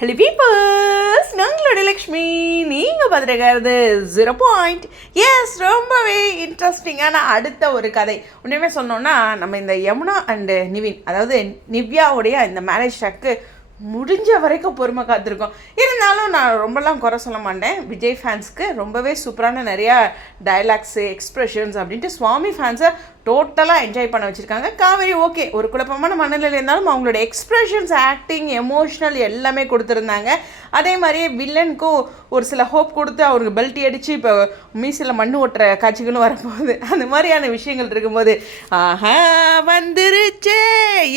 Hello peepers, நாங்களோட Lakshmi. நீங்கள் பார்த்துருக்கிறது 0 S, ரொம்பவே இன்ட்ரெஸ்டிங்கான அடுத்த ஒரு கதை. உண்மையுமே சொன்னோன்னா, நம்ம இந்த யமுனா அண்டு நிவின், அதாவது நிவ்யாவுடைய இந்த மேரேஜ் ட்ராக்கு முடிஞ்ச வரைக்கும் பொறுமை காத்திருக்கோம். இருந்தாலும் நான் ரொம்பலாம் குறை சொல்ல மாட்டேன். விஜய் ஃபேன்ஸ்க்கு ரொம்பவே சூப்பரான நிறையா டைலாக்ஸு, எக்ஸ்ப்ரெஷன்ஸ் அப்படின்ட்டு சுவாமி ஃபேன்ஸை டோட்டலாக என்ஜாய் பண்ண வச்சுருக்காங்க. காவேரி ஓகே, ஒரு குழப்பமான மனநிலையில் இருந்தாலும் அவங்களோட எக்ஸ்ப்ரெஷன்ஸ், ஆக்டிங், எமோஷ்னல் எல்லாமே கொடுத்துருந்தாங்க. அதே மாதிரியே வில்லனுக்கும் ஒரு சில ஹோப் கொடுத்து அவருக்கு பெல்ட்டி அடித்து இப்போ மீசில் மண் ஓட்டுற காட்சிகளும் வரப்போகுது. அந்த மாதிரியான விஷயங்கள் இருக்கும்போது ஆஹா வந்துருச்சே.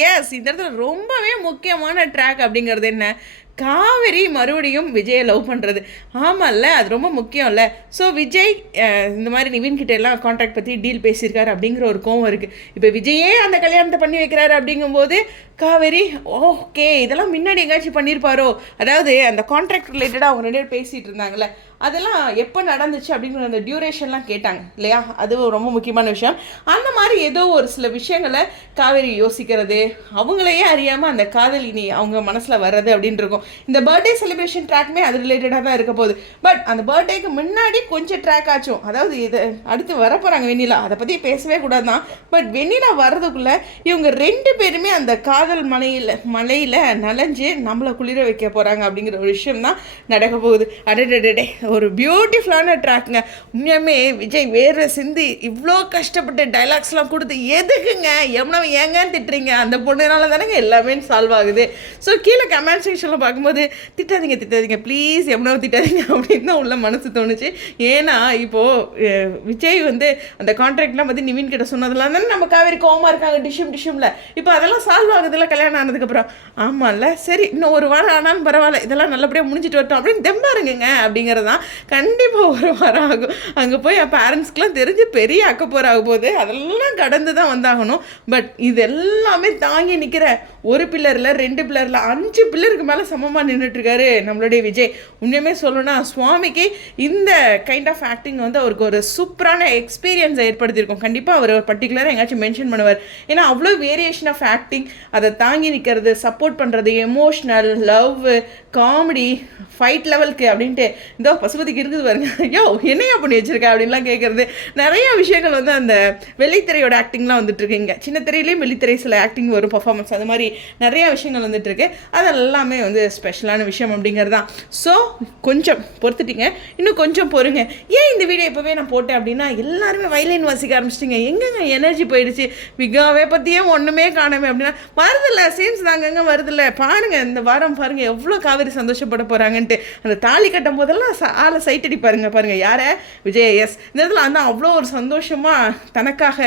எஸ், இந்த இடத்துல ரொம்பவே முக்கியமான ட்ராக் அப்படிங்கிறது என்ன, காவேரி மறுபடியும் விஜயை லவ் பண்ணுறது. ஆமாம்ல, அது ரொம்ப முக்கியம்ல. ஸோ விஜய் இந்த மாதிரி நிவின்கிட்ட எல்லாம் கான்ட்ராக்ட் பற்றி டீல் பேசியிருக்காரு அப்படிங்கிற ஒரு கோவம் இருக்குது. இப்போ விஜயே அந்த கல்யாணத்தை பண்ணி வைக்கிறாரு அப்படிங்கும்போது காவேரி ஓகே, இதெல்லாம் முன்னாடி எங்கேயாச்சும் பண்ணியிருப்பாரோ, அதாவது அந்த கான்ட்ராக்ட் ரிலேட்டடாக அவங்க 2 பேர் பேசிகிட்டு இருந்தாங்களே, அதெல்லாம் எப்போ நடந்துச்சு அப்படிங்கிற அந்த டியூரேஷன்லாம் கேட்டாங்க இல்லையா, அதுவும் ரொம்ப முக்கியமான விஷயம். அந்த மாதிரி ஏதோ ஒரு சில விஷயங்களை காவேரி யோசிக்கிறது, அவங்களையே அறியாமல் அந்த காதல் இனி அவங்க மனசில் வர்றது அப்படின்னு இருக்கும். இந்த பர்த்டே செலிப்ரேஷன் ட்ராக்குமே அது ரிலேட்டடாக தான் இருக்க போகுது. பட் அந்த பர்த்டேக்கு முன்னாடி கொஞ்சம் ட்ராக் ஆச்சும், அதாவது இது அடுத்து வரப்போகிறாங்க வெண்ணிலா, அதை பற்றி பேசவே கூடாது தான். பட் வெண்ணிலா வர்றதுக்குள்ளே இவங்க 2 பேருமே அந்த காதல் மலையில் நனைஞ்சு நம்மளை குளிர வைக்க போகிறாங்க அப்படிங்கிற ஒரு விஷயம் தான் நடக்க போகுது. அடடே, ஒரு பியூட்டிஃபுல்லான ட்ராக்ங்க. உண்மையுமே விஜய் வேறு சிந்தி இவ்வளோ கஷ்டப்பட்டு டைலாக்ஸ்லாம் கொடுத்து எதுக்குங்க எவ்வளோ ஏங்கன்னு திட்டுறீங்க, அந்த பொண்ணுனால தானேங்க எல்லாமே சால்வ் ஆகுது. ஸோ கீழே கமெண்ட் செக்ஷனில் பார்க்கும்போது திட்டாதீங்க ப்ளீஸ், எவ்வளோ திட்டாதீங்க அப்படின்னு தான் உள்ள மனசு தோணுச்சு. ஏன்னா இப்போது விஜய் வந்து அந்த கான்ட்ராக்ட்லாம் பற்றி நிவின் கிட்ட சொன்னதெல்லாம் தானே நம்ம காவேரி கோவமாக இருக்காங்க டிஷ்யூமில். இப்போ அதெல்லாம் சால்வ் ஆகுதுல கல்யாணம் ஆனதுக்கப்புறம். ஆமாம்ல, சரி இன்னும் ஒரு வாரம் ஆனாலும் பரவாயில்ல, இதெல்லாம் நல்லபடியாக முடிஞ்சிட்டு வரட்டும் அப்படின்னு தெம்பாருங்க அப்படிங்கிறது தான். கண்டிப்பாக ஒரு வாரம் ஆகும். அங்கே போய் பேரண்ட்ஸ்க்கெலாம் தெரிஞ்சு பெரிய அக்கப்போர் ஆக போகுது. அதெல்லாம் கடந்து தான் வந்தாகணும். பட் இது எல்லாமே தாங்கி நிற்கிற ஒரு பில்லரில் 2 பில்லரில் 5 பில்லருக்கு மேலே சமமாக நின்றுட்டுருக்காரு நம்மளுடைய விஜய். உண்மையுமே சொல்லணும்னா சுவாமிக்கு இந்த கைண்ட் ஆஃப் ஆக்டிங் வந்து அவருக்கு ஒரு சூப்பரான எக்ஸ்பீரியன்ஸை ஏற்படுத்தியிருக்கும். கண்டிப்பாக அவர் ஒரு பர்டிகுலராக எங்கேயாச்சும் மென்ஷன் பண்ணுவார். ஏன்னா அவ்வளோ வேரியேஷன் ஆஃப் ஆக்டிங், அதை தாங்கி நிற்கிறது, சப்போர்ட் பண்ணுறது, எமோஷ்னல், லவ், காமெடி, ஃபைட் லெவலுக்கு அப்படின்ட்டு இந்த பசுபதிக்கு இருக்குது பாருங்க, ஐயோ என்னையா பண்ணி வச்சிருக்க அப்படின்லாம் கேட்குறது. நிறைய விஷயங்கள் வந்து அந்த வெள்ளித்திரையோட ஆக்டிங்லாம் வந்துட்டுருக்குங்க. சின்ன திரையிலையும் வெள்ளித்திரை சில ஆக்டிங் வரும், பர்ஃபார்மன்ஸ், அது மாதிரி நிறையா விஷயங்கள் வந்துட்டுருக்கு. அது எல்லாமே வந்து ஸ்பெஷலான விஷயம் அப்படிங்கிறது தான். ஸோ கொஞ்சம் பொறுத்துட்டிங்க, இன்னும் கொஞ்சம் பொறுங்க. ஏன் இந்த வீடியோ இப்போவே நான் போட்டேன் அப்படின்னா, எல்லாருமே வயலின் வாசிக்க ஆரம்பிச்சிட்டிங்க. எங்கெங்க எனர்ஜி போயிடுச்சு, விகாவே பற்றியே ஒன்றுமே காணாமே அப்படின்னா, வருதில்ல சீன்ஸ் தாங்கங்க வருதில்ல. பாருங்கள் இந்த வாரம் பாருங்கள் எவ்வளோ காவேரி சந்தோஷப்பட போகிறாங்கன்ட்டு. அந்த தாலி கட்டும் போதெல்லாம் ஆளை சைட் அடிப்பாருங்க பாருங்கள், யாரை, விஜய். எஸ், இந்த இடத்துல அந்த அவ்வளோ ஒரு சந்தோஷமாக தனக்காக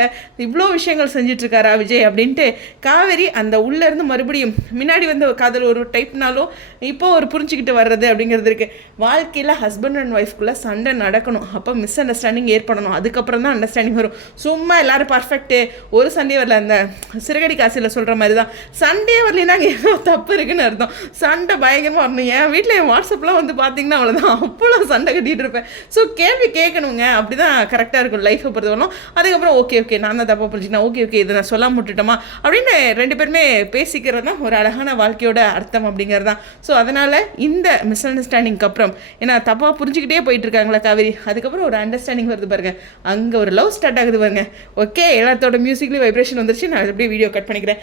இவ்வளோ விஷயங்கள் செஞ்சிட்ருக்காரா விஜய் அப்படின்ட்டு காவேரி அந்த உள்ளேருந்து மறுபடியும் முன்னாடி வந்து காதல் ஒரு டைப்னாலும் இப்போ ஒரு புரிஞ்சுக்கிட்டு வர்றது அப்படிங்கிறது இருக்குது. வாழ்க்கையில் ஹஸ்பண்ட் அண்ட் ஒய்ஃப்குள்ளே சண்டை நடக்கணும், அப்போ மிஸ் அண்டர்ஸ்டாண்டிங் ஏற்படணும், அதுக்கப்புறம் தான் அண்டர்ஸ்டாண்டிங் வரும். சும்மா எல்லோரும் பர்ஃபெக்ட்டு ஒரு சண்டே வரல, அந்த சிறுகடி காசியில் சொல்கிற மாதிரி தான். சண்டே வரலினா அங்கே ஏதோ தப்பு இருக்குன்னு அர்த்தம். சண்டை பயங்கரமாக வரணும். என் வீட்டில் என் வாட்ஸ்அப்லாம் வந்து பார்த்தீங்கன்னா அவ்வளோதான், அப்போலாம் சண்டை கட்டிகிட்டு இருப்பேன். ஸோ கேள்வி கேட்கணுங்க, அப்படி தான் கரெக்டாக இருக்கும் லைஃப்பை பொறுத்தவரைக்கும். அதுக்கப்புறம் ஓகே நான் தான் தப்பாக புரிஞ்சுக்கிட்டேன், ஓகே இதை நான் சொல்லாம விட்டுட்டோமா அப்படின்னு 2 பேருமே பேசிக்கிறது தான் ஒரு அழகான வாழ்க்கையோட அர்த்தம் அப்படிங்கிறது தான். ஸோ அதனால் இந்த மிஸ் அண்டர்ஸ்டாண்டிங்க்கு அப்புறம், ஏன்னா தப்பாக புரிஞ்சுக்கிட்டே போயிட்டு இருக்காங்களா காவேரி, அதுக்கப்புறம் ஒரு அண்டர்ஸ்டாண்டிங் வருது பாருங்க, அங்கே ஒரு லவ் ஸ்டார்ட் ஆகுது பாருங்க. ஓகே, எல்லாத்தோட மியூசிக்லேயும் வைப்ரேஷன் வந்துருச்சு. நான் அப்படியே வீடியோ கட் பண்ணிக்கிறேன்.